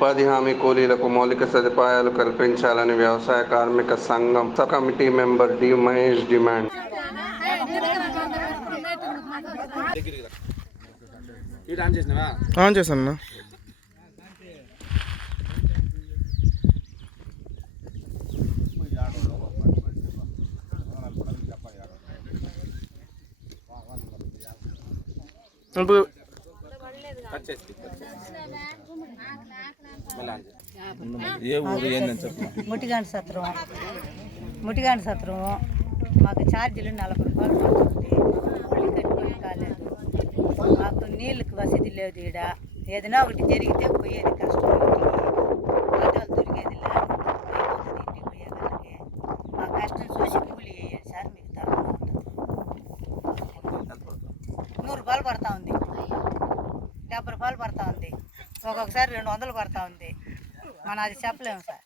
ఉపాధి హామీ కూలీలకు మౌలిక సదుపాయాలు కల్పించాలని వ్యవసాయ కార్మిక సంఘం sub committee member D Mahesh demand. On చేశాను ఇప్పుడు కట్ ఏ ఊరు ఏందని సత్రం. ముటిగాండ సత్రం. మాకు ఛార్జీలు నలభై రూపాయలు పడుతుంది. కట్టుకొని కాలేదు. మాకు నీళ్ళకి వసతి లేదు ఈడ. ఏదైనా ఒకటి జరిగితే పోయేది కష్టం. ఇంటికి ఆటోలు దొరికేది లేదు. ఇంటికి పోయేదానికి మా కష్టం చూసి కూలి వేయండి సార్ మీకు తక్కువ నూరు రూపాయలు పడతా ఉంది. డెబ్బై రూపాయలు పడతా ఉంది. ఒక్కొక్కసారి రెండు వందలు పడతా ఉంది. మనం అది చెప్పలేము సార్.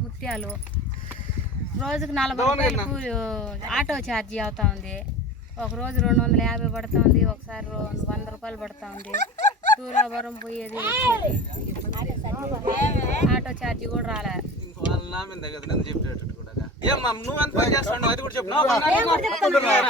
ముత్యాలు. రోజుకు నలభై రూపాయలు కూలి ఆటో ఛార్జీ అవుతా ఉంది. ఒక రోజు రెండు వందల యాభై పడుతా ఉంది. ఒకసారి రో- వంద రూపాయలు పడుతా ఉంది. దూరాభరం పోయేది ఆటో ఛార్జీ కూడా రాలే. ఏమ్మా నువ్వు ఎంత పని చేస్తావు అది కూడా చెప్పు.